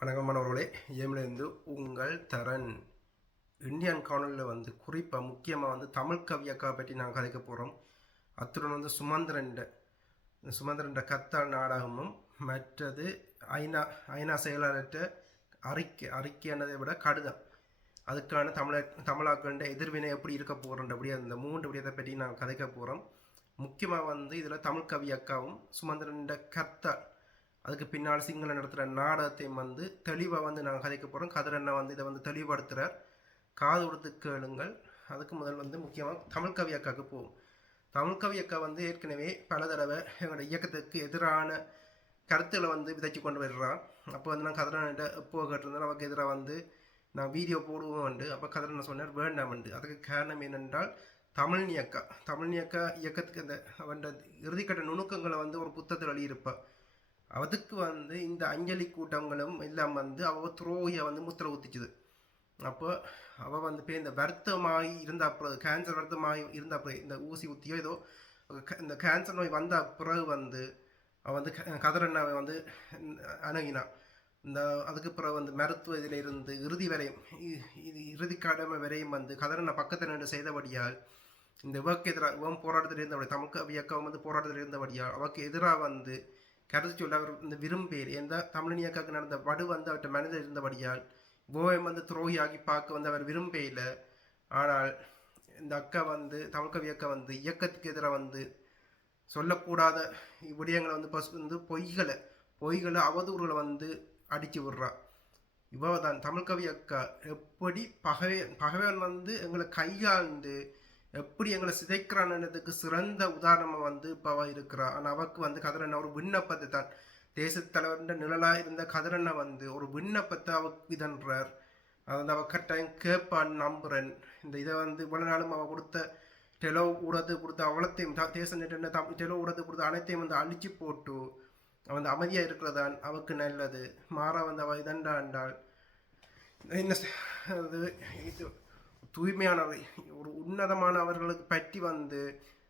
வணக்கம் மாணவர்களே, ஏமிலிருந்து உங்கள் தரன். இந்தியன் காணொலியில் குறிப்பாக முக்கியமாக தமிழ் கவியக்கா பற்றி நாங்கள் கதைக்க போகிறோம். அத்துடன் சுமந்திரன் கத்தால் நாடகமும் மற்றது ஐநா செயலாளர்கிட்ட அறிக்கையானதை விட கடிதம் அதுக்கான தமிழாக்கண்ட எதிர்வினை எப்படி இருக்க போகிறோம் அப்படி அந்த 3 விடயத்தை பற்றி நாங்கள் கதைக்க போகிறோம். முக்கியமாக இதில் தமிழ் கவியக்காவும் சுமந்திரன் கத்தால் அதுக்கு பின்னால் சிங்கள நடத்துகிற நாடகத்தையும் தெளிவாக நாங்கள் கதைக்க போகிறோம். கதிரண்ணா இதை தெளிவுபடுத்துகிறார். காது கொடுத்து கேளுங்கள். அதுக்கு முதல் முக்கியமாக தமிழ் கவி அக்காவுக்கு போகும். தமிழ் கவி அக்கா ஏற்கனவே பல தடவை எங்களோட இயக்கத்துக்கு எதிரான கருத்துக்களை விதைச்சு கொண்டு வர்றான். அப்போ நான் கதிரண்ட எப்போ கேட்டிருந்தேன், நமக்கு எதிராக நான் வீடியோ போடுவோம். அப்போ கதிரண்ணா சொன்னார் வேண்டாம். அதுக்கு காரணம் என்னென்றால் தமிழ் இயக்கா இயக்கத்துக்கு அந்த அவன் இறுதிக்கட்ட நுணுக்கங்களை ஒரு புத்தகத்தில் எழுதியிருப்பாள். அதுக்கு இந்த அஞ்சலி கூட்டங்களும் எல்லாம் அவள் துரோகியை முத்திர ஊத்திச்சுது. அப்போ அவள் போய் இந்த வருத்தமாகி இருந்த பிறகு கேன்சர் வருத்தமாகி இருந்த பிறகு இந்த ஊசி ஊற்றியோ ஏதோ இந்த கேன்சர் நோய் வந்த பிறகு அவள் கதிரண்ணாவை அணுகினான். இந்த அதுக்கு பிறகு மருத்துவ இதில் இருந்து இறுதி வரையும் இறுதி கடமை வரையும் கதிரண்ணா பக்கத்தில் நின்று செய்தபடியால் இந்த இவக்கு எதிராக இவன் போராட்டத்தில் இருந்தபடி தமிழ் இயக்கம் போராட்டத்தில் இருந்தபடியால் அவருக்கு எதிராக கருத்து சொல்ல அவர் இந்த விரும்பேர் எந்த தமிழ் இயக்காக்கு நடந்த வடு அவர்கிட்ட மனிதர் இருந்தபடியால் ஓயம் துரோகியாகி பார்க்க அவர் விரும்பையில். ஆனால் இந்த அக்கா தமிழ் கவி அக்கா இயக்கத்துக்கு எதிராக சொல்லக்கூடாத விடயங்களை பொய்களை அவதூறுகளை அடித்து விடுறா. இவ தான் தமிழ் கவி அக்கா எப்படி பகைவன் எங்களை கையாண்டு எப்படி எங்களை சிதைக்கிறான்னதுக்கு சிறந்த உதாரணமாக இப்போ அவள் இருக்கிறா. ஆனால் அவக்கு கதிரண்ணா ஒரு விண்ணப்பத்தை தான் தேசத்தலைவர்ன்ற நிழலாக இருந்த கதிரண்ணா ஒரு விண்ணப்பத்தை அவக்கு இதன்றார். அது அவள் கட்டாயம் கேட்பான் நம்புறேன். இந்த இதை இவ்வளோ நாளும் அவள் கொடுத்த டெலோ ஊடகத்தை கொடுத்த அவ்வளோத்தையும் தேச நெட்ட டெலோ ஊடகத்தை கொடுத்த அனைத்தையும் அழிச்சு போட்டு அவன் அமைதியாக இருக்கிறதான் அவக்கு நல்லது. மாறா அவள் இதண்டாண்டாள் என்ன இது தூய்மையானவை ஒரு உன்னதமானவர்களுக்கு பற்றி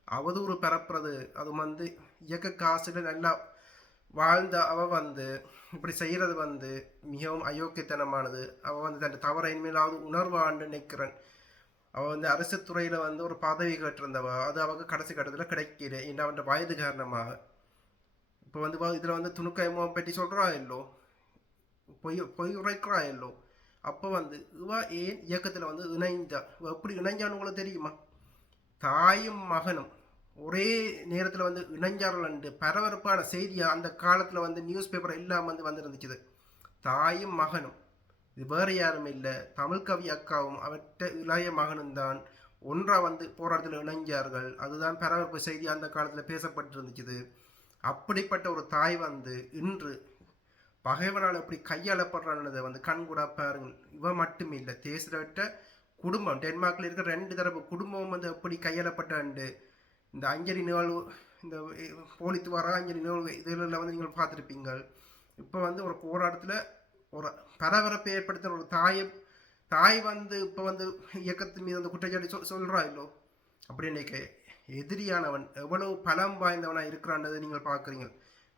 அவதூறு பரப்புறது. அது இயக்க காசுல நல்லா வாழ்ந்த அவ இப்படி செய்கிறது மிகவும் அயோக்கியத்தனமானது. அவள் தன் தவறை இனிமேலாவது உணர்வான்னு நினைக்கிறேன். அவள் அரசு துறையில் ஒரு பதவி கேட்டிருந்தவ, அது அவங்க கடைசி கட்டத்தில் கிடைக்கல. ஏன்னா அவன் வயது காரணமாக இப்போ இதில் துணுக்கமோ பற்றி சொல்கிறா இல்லோ, பொய் உரைக்கிறா இல்லோ. அப்போ இவ ஏன் இயக்கத்தில் இணைஞ்சா, எப்படி இணைஞ்சான்னு உங்களுக்கு தெரியுமா? தாயும் மகனும் ஒரே நேரத்தில் இணைஞ்சார்கள் பரபரப்பான செய்தியாக அந்த காலத்தில் நியூஸ் பேப்பர் எல்லாம் வந்துருந்துச்சு. தாயும் மகனும், இது வேறு யாரும் இல்லை, தமிழ் கவி அக்காவும் அவற்ற இளைய மகனும் தான் ஒன்றா போராட்டத்தில் இணைஞ்சார்கள். அதுதான் பரபரப்பு செய்தி அந்த காலத்தில் பேசப்பட்டிருந்துச்சு. அப்படிப்பட்ட ஒரு தாய் இன்று பகைவனால் எப்படி கையாளப்படுறான்னதை கண்கூடா பாருங்கள். இவ மட்டும் இல்லை, தேசத்த குடும்பம் டென்மார்க்கில் இருக்கிற 2 தரப்பு குடும்பம் எப்படி கையாளப்பட்டாண்டு இந்த அஞ்சலி நிகழ்வு, இந்த போலித்து வர அஞ்சலி நிகழ்வு இதில் நீங்கள் பார்த்துருப்பீங்க. இப்போ ஒரு போராட்டத்தில் ஒரு பரபரப்பை ஏற்படுத்துகிற ஒரு தாய் இப்போ இயக்கத்தின் மீது குற்றச்சாட்டு சொல்கிறா இல்லோ. அப்படி நினைக்க எதிரியானவன் எவ்வளவு பலம் வாய்ந்தவனாக இருக்கிறான்றதை நீங்கள் பார்க்குறீங்க.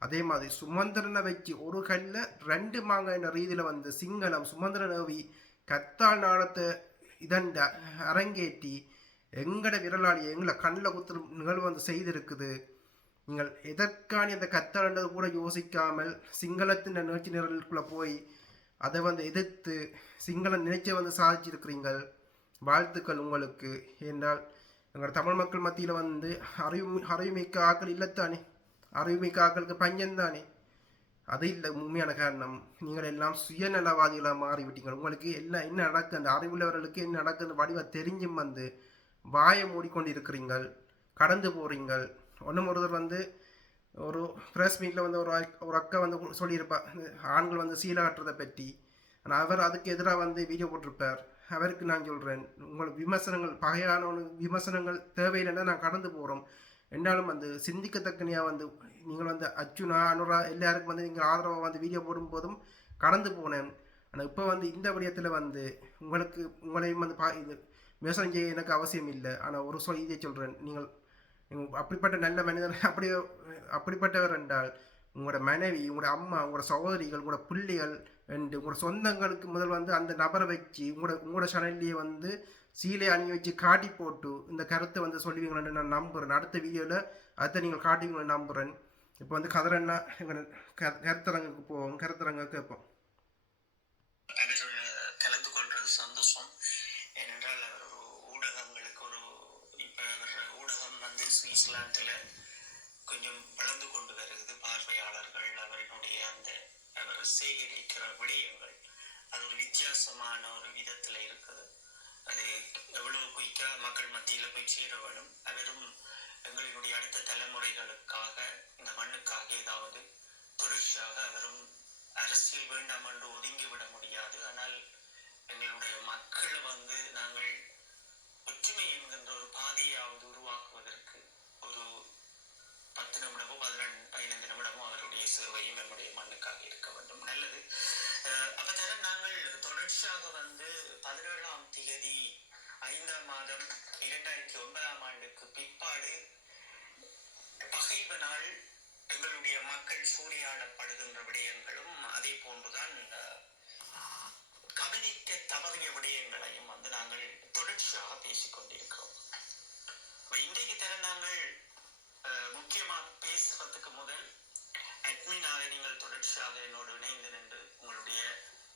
அதே மாதிரி சுமந்திரனை வச்சு ஒரு கல்ல 2 மாங்காய் என்ற ரீதியில் சிங்களம் சுமந்திரனவி கத்தால் நாடத்தை இதண்ட அரங்கேற்றி எங்கட விரலாளி எங்களை கண்ணில் குத்துற நிகழ்வு செய்திருக்குது. நீங்கள் எதற்கான அந்த கத்தால்ன்றது கூட யோசிக்காமல் சிங்களத்தின் நிகழ்ச்சி நிரலுக்குள்ளே போய் அதை எதிர்த்து சிங்களம் நினைச்ச சாதிச்சிருக்கிறீங்கள். வாழ்த்துக்கள் உங்களுக்கு. என்றால் எங்களோட தமிழ் மக்கள் மத்தியில் அறிவுமிக்க ஆக்கள் இல்லைத்தானே, அறிவுமிக்க ஆக்களுக்கு பஞ்சம்தானே. அது இல்லை உண்மையான காரணம். நீங்கள் எல்லாம் சுயநலவாதிகளாக மாறிவிட்டீங்க. உங்களுக்கு எல்லாம் என்ன நடக்கு, அந்த அறிவுள்ளவர்களுக்கு என்ன நடக்குது வடிவ தெரிஞ்சும் வாயை மூடிக்கொண்டு இருக்கிறீங்கள், கடந்து போகிறீங்கள். ஒருத்தர் ஒரு ப்ரெஸ் மீட்டில் ஒரு அக்கா சொல்லியிருப்பா ஆண்கள் சீலை கட்டுறதை பற்றி. ஆனால் அவர் அதுக்கு எதிராக வீடியோ போட்டிருப்பார். அவருக்கு நான் சொல்கிறேன், உங்களுக்கு விமர்சனங்கள் பகையான விமர்சனங்கள் தேவையில்லைன்னா நான் கடந்து போகிறோம். என்னாலும் சிந்திக்கத்தக்கனையாக நீங்கள் அச்சுனா அனுரா எல்லாருக்கும் நீங்கள் ஆதரவாக வீடியோ போடும்போதும் கடந்து போனேன். ஆனால் இப்போ இந்த விடயத்தில் உங்களுக்கு உங்களையும் இது விமர்சனம் செய்ய எனக்கு அவசியம் இல்லை. ஆனால் ஒரு இதை சொல்கிறேன், நீங்கள் அப்படிப்பட்ட நல்ல மனிதர் அப்படிப்பட்டவர் என்றால் உங்களோட மனைவி, உங்களோட அம்மா, உங்களோட சகோதரிகள், உங்களோட பிள்ளைகள் அண்ட் உங்களோட சொந்தங்களுக்கு முதல் வந்து அந்த நபரை வச்சு உங்களோட சேனல்லையே வந்து சீலை அணி வச்சு காட்டி போட்டு இந்த கருத்தை வந்து சொல்லுவீங்களேன்னு நான் நம்புகிறேன். அடுத்த வீடியோவில் அதை நீங்கள் காட்டுவீங்களேன்னு நம்புகிறேன். இப்போ வந்து கதிரண்ணா எங்கள் கருத்தரங்குக்கு போவோம், கருத்தரங்க கேட்போம். கலந்து கொள்வது சந்தோஷம். ஏனென்றால் அவர் ஒரு ஊடகங்களுக்கு ஒரு இப்போ ஊடகம் வந்து சுவிட்சர்லாந்தில் கொஞ்சம் வளர்ந்து கொண்டு வருகிறது. பார்வையாளர்கள் அவர்களுடைய அந்த அவர் சேகரிக்கிற விடயங்கள் அது ஒரு வித்தியாசமான ஒரு விதத்தில் இருக்குது. அது எவ்வளோ குயிக்காக மக்கள் மத்தியில் போய் சேர வேணும். அவரும் எங்களினுடைய அடுத்த தலைமுறைகளுக்காக இந்த மண்ணுக்காக ஏதாவது தொடர்ச்சியாக அவரும் அரசியல் வேண்டாம் என்று ஒதுங்கிவிட முடியாது. ஆனால் எங்களுடைய மக்களை வந்து நாங்கள் ஒற்றுமை என்கின்ற ஒரு பாதையாவது உருவாக்குவதற்கு ஒரு 10 நிமிடமோ 15 நிமிடமோ அவருடைய சேவையும் நம்முடைய மண்ணுக்காக இருக்க வேண்டும். நல்லது. அப்போ நாங்கள் தொடர்ச்சியாக வந்து 17ஆம் தேதி 5ஆம் மாதம் 2009 பிற்பாடு பகைவனால் எங்களுடைய மக்கள் சூறையாடப்படுகின்ற விடயங்களும் அதே போன்றுதான் கவனிக்க தவறிய விடயங்களையும் வந்து நாங்கள் தொடர்ச்சியாக பேசிக்கொண்டிருக்கிறோம். இன்றைக்கு நாங்கள் முக்கியமாக பேசுறதுக்கு முதல் அட்மினாக நீங்கள் தொடர்ச்சியாக என்னோடு இணைந்து நின்று உங்களுடைய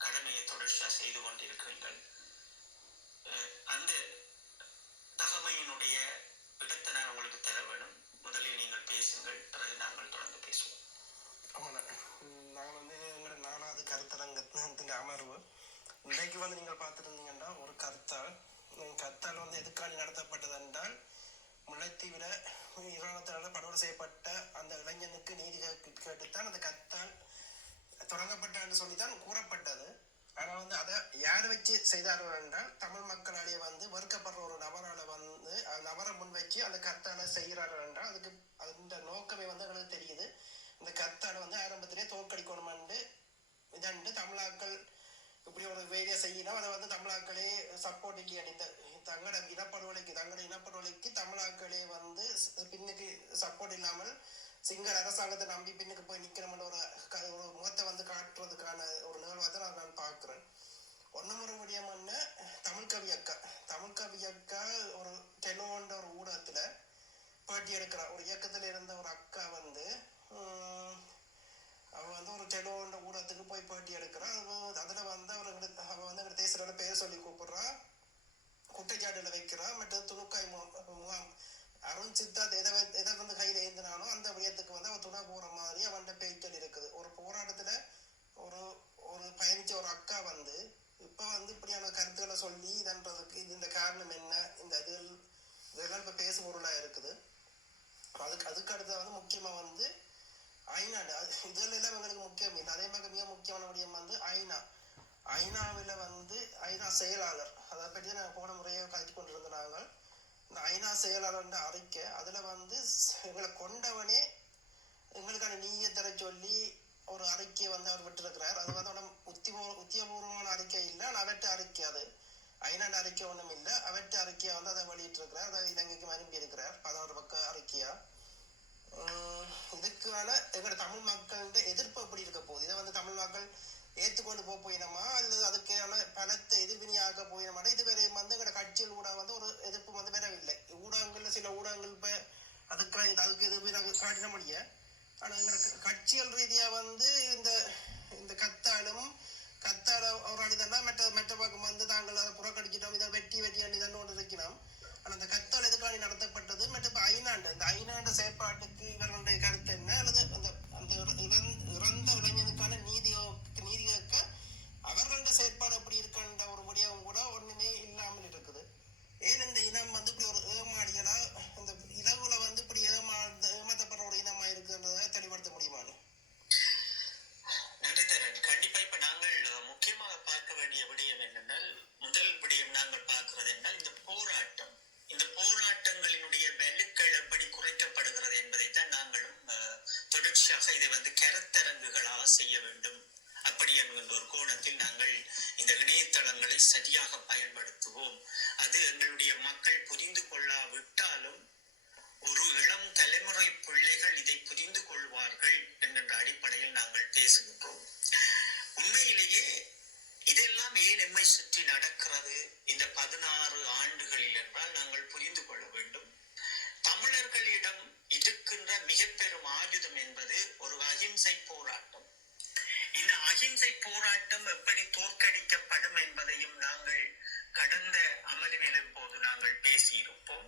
கடமையை தொடர்ச்சியாக செய்து கொண்டிருக்கிறீர்கள். அந்த தகமையினுடைய இடத்தை நான் உங்களுக்கு தர வேணும். முதலில் நீங்கள் பேசுங்கள், பிறகு நாங்கள் தொடர்ந்து பேசுவோம். நாங்கள் வந்து எங்களோட 4வது கருத்தரங்கத்தின் அமர்வு இன்றைக்கு வந்து நீங்கள் பார்த்துருந்தீங்கன்னா ஒரு கருத்தால் வந்து எதுக்காண்டி நடத்தப்பட்டது என்றால் முல்லைத்தீவிர இராணுவத்தினால படுகொலை செய்யப்பட்ட அந்த இளைஞனுக்கு நீதி கேட்டுத்தான் அந்த கருத்தால் தொடங்கப்பட்ட சொல்லித்தான் கூறப்பட்டது. ஆனால் வந்து அதை யார் வச்சு செய்தார்கள் என்றால் தமிழ் மக்களாலேயே வந்து வெறுக்கப்படுற ஒரு நபரால் வந்து நபரை முன் வச்சு அந்த கருத்தால செய்கிறார்கள் என்றால் அதுக்கு அந்த நோக்கமே வந்து எங்களுக்கு தெரியுது. இந்த கருத்தால வந்து ஆரம்பத்திலே தோற்கடிக்கணுமென்று இதண்டு தமிழாக்கள் இப்படி ஒரு வேலையை செய்யணும். அதை வந்து தமிழாக்களே சப்போர்ட் இல்லையா தங்களோட இனப்படுகொலைக்கு தமிழாக்களே வந்து பின்னுக்கு சப்போர்ட் இல்லாமல் சிங்கள அரசாங்கத்தை நம்பி பின்னுக்கு போய் நிற்கணும்னு ஒரு முகத்தை வந்து காட்டுறதுக்கான ஒரு நிகழ்வை தான் நான் பார்க்குறேன். ஒன்றுமுறை முடியாமன்னு தமிழ் கவி அக்கா ஒரு டெலோன்ற ஒரு ஊடகத்தில் பேட்டி எடுக்கிறார். ஒரு இயக்கத்தில் இருந்த ஒரு அக்கா வந்து அவள் வந்து ஒரு டெலோன்ற ஊடகத்துக்கு போய் பேட்டி எடுக்கிறான். அதில் வந்து அவள் வந்து எங்கள் தேசியோட பேர் சொல்லி கூப்பிடுறான், குட்டைச்சாட்டில் வைக்கிறான். மற்றது துணுக்காய் முகாம் அருண் சித்தார்த் எதை வந்து கையில் ஏந்தினாலும் அந்த விடயத்துக்கு வந்து அவன் துணை போகிற மாதிரி அவன்கிட்ட பேய்ச்சல் இருக்குது. ஒரு போராட்டத்தில் ஒரு பயணிச்ச ஒரு அக்கா வந்து இப்போ வந்து இப்படியான கருத்துக்களை சொல்லி இதன்றதுக்கு இந்த காரணம் என்ன, இந்த இதெல்லாம் இப்போ பேசு பொருளாக இருக்குது. அதுக்கு அடுத்த வந்து முக்கியமாக வந்து ஐநாடு இதில் எல்லாம் எங்களுக்கு முக்கியம் இல்லை. அதே மாதிரி மிக முக்கியமான விடயம் வந்து ஐநாவில் வந்து ஐநா செயலாளர் அதை பற்றி தான் நாங்கள் போன முறையை கழித்து கொண்டிருந்த நாங்கள் இந்த ஐநா செயலாளர்ன்ற அறிக்கை அதில் வந்து எங்களை கொண்டவனே எங்களுக்கான நீதியை தர சொல்லி ஒரு அறிக்கையை வந்து அவர் விட்டுருக்கிறார். அது வந்து அவன உத்தியபூர்வமான அறிக்கை இல்லை, அவற்ற அறிக்கை. அது ஐநாடு அறிக்கை ஒன்றும் இல்லை, அவற்ற அறிக்கையை வந்து அதை வெளியிட்டிருக்கிறார். அதை இலங்கைக்கு அனுப்பி இருக்கிறார் 16 பக்க அறிக்கையா. இதுக்கான எங்களோட தமிழ் மக்கள்கிட்ட எதிர்ப்பு எப்படி இருக்க போகுது, இதை வந்து தமிழ் மக்கள் ஏற்றுக்கொண்டு போயினமா அல்லது அதுக்கான பலத்தை எதிர்வினையாக போயினமா? இதுவரை வந்து எங்களோட கட்சியில் கூட வந்து ஒரு எதிர்ப்பு வந்து வரவில்லை. ஊடகங்கள்ல சில ஊடகங்கள் இப்போ அதுக்கு எதிர்ப்பு காட்டின முடிய. ஆனால் எங்களோட கட்சியல் ரீதியாக வந்து இந்த கத்தால ஒரு அடிதானா மெட்ட பக்கம் வந்து தாங்கள் அதை புறக்கணிச்சிட்டோம், இதை வெட்டி அடிதான் ஒன்று இருக்கணும். ஆனால் அந்த கத்தால் எதுக்காண்டி நடத்தப்பட்டது மற்றும் இப்போ ஐநாண்டு செயற்பாட்டுக்கு இவர்களுடைய கருத்து என்ன, அல்லது அந்த இறந்த இளைஞனுக்கான நீதி கேட்க அவர்களோட செயற்பாடு எப்படி இருக்கின்ற ஒரு முடியவும் கூட ஒன்றுமே இல்லாமல் இருக்குது. ஏன் இந்த இனம் வந்து இப்படி ஒரு ஏமாடிகளா இந்த இலகுல வந்து இப்படி ஏமாத்தப்படுற ஒரு இனமா இருக்குன்றதை தெளிவுபடுத்த முடியுமான்னு? நன்றி தரன். கண்டிப்பா இப்ப நாங்கள் முக்கியமாக பார்க்க வேண்டிய விடயம் என்னென்றால், முதல் விடயம் நாங்கள் பார்க்கிறது என்றால் இந்த போராட்டங்களினுடைய வெளுக்கள் எப்படி குறைக்கப்படுகிறது என்பதைத்தான் நாங்களும் தொடர்ச்சியாக இதை வந்து கருத்தரங்குகளாக செய்ய வேண்டும். அப்படி என்கின்ற ஒரு கோணத்தில் நாங்கள் இந்த இணையதளங்களை சரியாக பயன்படுத்துவோம். அது எங்களுடைய மக்கள் புரிந்து கொள்ளாவிட்டாலும் ஒரு இளம் தலைமுறை பிள்ளைகள் இதை புரிந்து கொள்வார்கள் என்கின்ற அடிப்படையில் நாங்கள் பேசுகின்றோம். உண்மையிலேயே இதெல்லாம் ஏன் எம்மை சுற்றி நடக்கிறது இந்த 16 ஆண்டுகளில் என்றால் நாங்கள் புரிந்து கொள்ள வேண்டும். தமிழர்களிடம் இருக்கின்ற மிக பெரும் ஆயுதம் என்பது ஒரு அகிம்சை போராட்டம். இந்த அகிம்சை போராட்டம் எப்படி தோற்கடிக்கப்படும் என்பதையும் நாங்கள் கடந்த அமர்விலும் போது நாங்கள் பேசியிருப்போம்.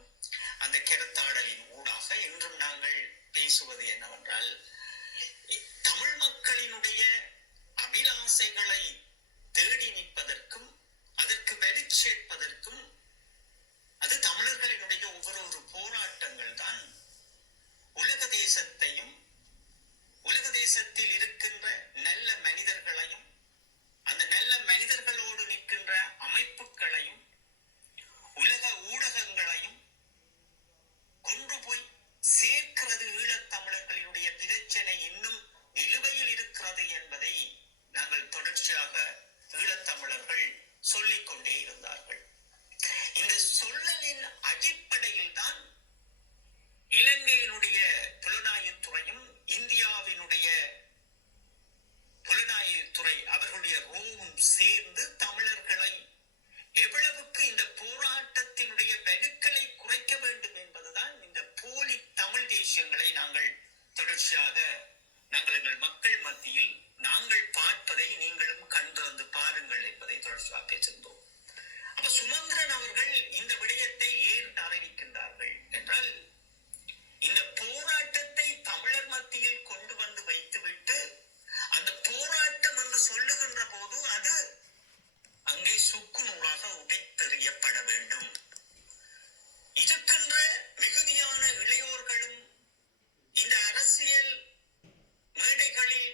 அந்த கருத்தாடலின் ஊடாக இன்றும் நாங்கள் பேசுவது என்னவென்றால், தமிழ் மக்களினுடைய அபிலாசைகளை தேடி நிற்பதற்கும் அதற்கு வெளிச்சேர்ப்பதற்கும் அது தமிழர்களினுடைய ஒவ்வொரு போராட்டங்கள் தான் உலக தேசத்தையும் உலக தேசத்தில் இருக்கின்ற நல்ல மனிதர்களையும் அந்த நல்ல மனிதர்களோடு நிற்கின்ற அமைப்புகளையும் உலக ஊடகங்களையும் கொண்டு போய் சேர்க்கிறது. ஈழத்தமிழர்களினுடைய பிரச்சனை இன்னும் நிலுவையில் இருக்கிறது என்பதை நாங்கள் தொடர்ச்சியாக ஈழத்தமிழர்கள் சொல்லிக் கொண்டே இருந்தார்கள். இந்த சொல்லலின் அடிப்படையில் தான் இலங்கையினுடைய புலனாய்வுத்துறையும் இந்தியாவினுடைய புலனாய்வுத்துறை அவர்களுடைய ரோவும் சேர்ந்து தமிழர்களை எவ்வளவுக்கு இந்த போராட்டத்தினுடைய வலுக்களை குறைக்க வேண்டும் என்பதுதான் இந்த போலி தமிழ் தேசியங்களை நாங்கள் தொடர்ச்சியாக எங்கள் மக்கள் மத்தியில் நாங்கள் பார்ப்பதை நீங்களும் கண்டு வந்து பாருங்கள் என்பதை தொடர்ச்சியாக பேசியிருந்தோம். அப்ப சுமந்திரன் அவர்கள் இந்த விடயத்தை ஏன் அறிவிக்கின்றார்கள் என்றால், இந்த போராட்டத்தை தமிழர் மத்தியில் கொண்டு வந்து வைத்துவிட்டு அந்த போராட்டம் என்று சொல்லுகின்ற போது அது அங்கே சுக்கு நூறாக உடைத்தெறியப்பட வேண்டும். இருக்கின்ற மிகுதியான இளையோர்களும் இந்த அரசியல் மேடைகளில்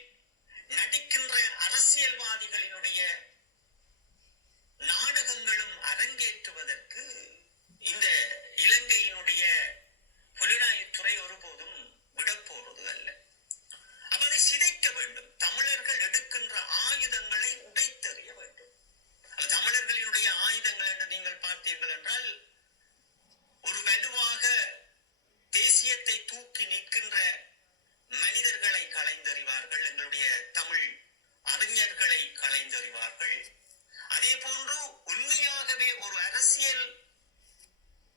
நடிக்கின்ற அரசியல்வாதிகளினுடைய நாடகங்களும் அரங்கேற்றுவதற்கு இந்த இலங்கையினுடைய புலனாய்வுத்துறை ஒருபோதும் விடப்போறது அல்ல. அப்ப அதை சிதைக்க வேண்டும். தமிழர்கள் எடுக்கின்ற ஆயுதங்களை உடைத்தெறிய வேண்டும். தமிழர்களினுடைய ஆயுதங்கள் என்று நீங்கள் பார்த்தீர்கள் என்றால், ஒரு வலுவாக தேசியத்தை தூக்கி நிற்கின்ற மனிதர்களை களைந்தறிவார்கள், எங்களுடைய தமிழ் அறிஞர்களை களைந்தறிவார்கள். அதே போன்று உண்மையாகவே ஒரு அரசியல்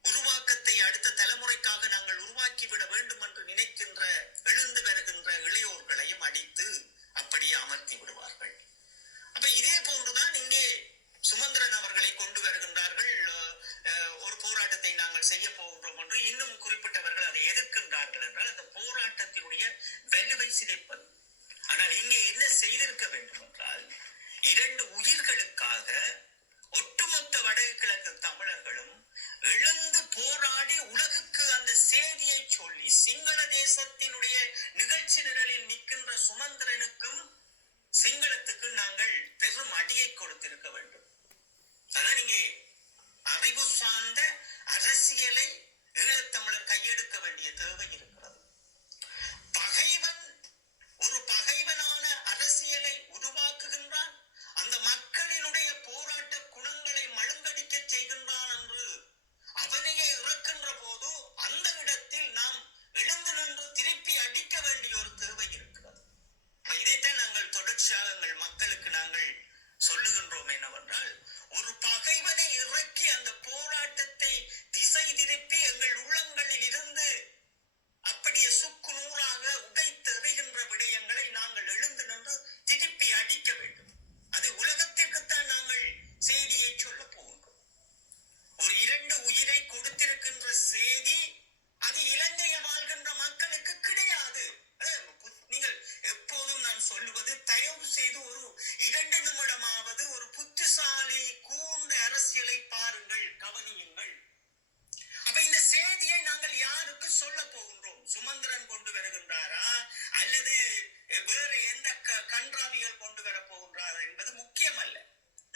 உருவாக்கத்தை அடுத்த தலைமுறைக்காக நாங்கள் உருவாக்கிவிட வேண்டும் என்று நினைக்கின்ற எழுந்து வருகின்ற இளையோர்களையும் அடித்து அப்படியே அமர்த்தி விடுவார்கள். அப்ப இதே போன்றுதான் இங்கே சுமந்திரன் அவர்களை கொண்டு வருகின்றார்கள். ஒரு போராட்டத்தை நாங்கள் செய்ய போகின்றோம் என்று இன்னும் குறிப்பிட்டவர்கள் அதை எதிர்க்கின்றார்கள் என்றால் அந்த போராட்டத்தினுடைய வலுவை சிதைப்பது. ஆனால் இங்கே என்ன செய்திருக்க வேண்டும் என்றால், 2 உயிர்களுக்காக ஒட்டுமொத்த வடகிழக்கு தமிழர்களும் எழுந்து போராடி உலகுக்கு அந்த செய்தியை சொல்லி சிங்கள தேசத்தினுடைய நிகழ்ச்சி நிரலில் நிற்கின்ற சுமந்திரனுக்கும் சிங்களத்துக்கு நாங்கள் பெரும் அடியை கொடுத்திருக்க வேண்டும். அதான் இங்கே அறிவு சார்ந்த அரசியலை ஈழத்தமிழர் கையெடுக்க வேண்டிய தேவை இருக்கிறது. பகைவன் ஒரு பகைவனான அரசியலை உருவாக்குகின்றான், அந்த மக்களினுடைய போராட்ட குணங்களை மழுங்கடிக்க செய்கின்றான் என்று அவனையே இறக்கின்ற போது அந்த இடத்தில் நாம் எழுந்து நின்று திருப்பி அடிக்க வேண்டிய ஒரு தேவை இருக்கிறது. இதைத்தான் நாங்கள் தொடர்ச்சியாக எங்கள் மக்களுக்கு நாங்கள் சொல்லுகின்றோம் என்னவென்றால், ஒரு பகைவனை இறக்கி அந்த போராட்டத்தை திசை திருப்பி எங்கள் உள்ளங்களில் இருந்து அப்படியே சுக்கு நூறாக உடைத்தெறிகின்ற விடயங்களை நாங்கள் எழுந்து நின்று திருப்பி அடிக்க வேண்டும். அது உலகத்திற்குத்தான் நாங்கள் செய்தியை சொல்ல போகின்றோம். ஒரு 2 உயிரை கொடுத்திருக்கின்ற செய்தி அது இலங்கையில் வாழ்கின்ற மக்களுக்கு கிடையாது. நீங்கள் எப்போதும் நான் சொல்லுவது, தயவு செய்து ஒரு 2 நிமிடமாவது ஒரு புத்திசாலி கூர்ந்த அரசியலை பாருங்கள், கவனியுங்கள். அப்ப இந்த செய்தியை நாங்கள் யாருக்கு சொல்ல போகின்றோம்? சுமந்திரன் கொண்டு வருகின்றாரா அல்லது வேற எந்த கன்றாவிகள் கொண்டு வர போகின்றாரா என்பது முக்கியம் அல்ல.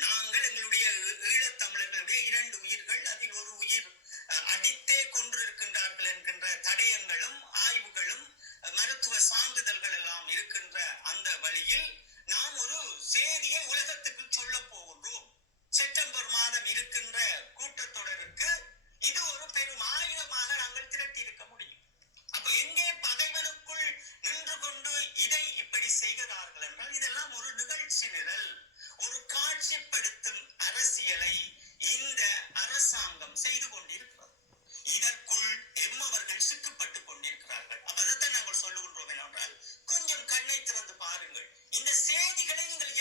நாங்கள் எங்களுடைய ஈழத்தமிழர்களுடைய 2 உயிர்கள், அதில் ஒரு உயிர் அடித்தே கொண்டிருக்கின்றார்கள் என்கின்ற தடயங்களும் ஆய்வுகளும் மருத்துவ சான்றிதழ்கள் எல்லாம் இருக்கின்ற அந்த வழியில் நாம் ஒரு செய்தியை உலகத்துக்கு சொல்ல போகின்றோம். செப்டம்பர் மாதம் இருக்கின்ற கூட்டத்தொடருக்கு இது ஒரு பெரும் ஆயுதமாக நாங்கள் திரட்டி இருக்க முடியும். ஒரு காட்சிப்படுத்தும் அரசியலை இந்த அரசாங்கம் செய்து கொண்டிருக்கிறது. இதற்குள் எம்மவர்கள் சிக்கப்பட்டுக் கொண்டிருக்கிறார்கள். அப்ப அதைத்தான் நாங்கள் சொல்லுகின்றோம் என்றால், கொஞ்சம் கண்ணை திறந்து பாருங்கள். இந்த செய்திகளை நீங்கள்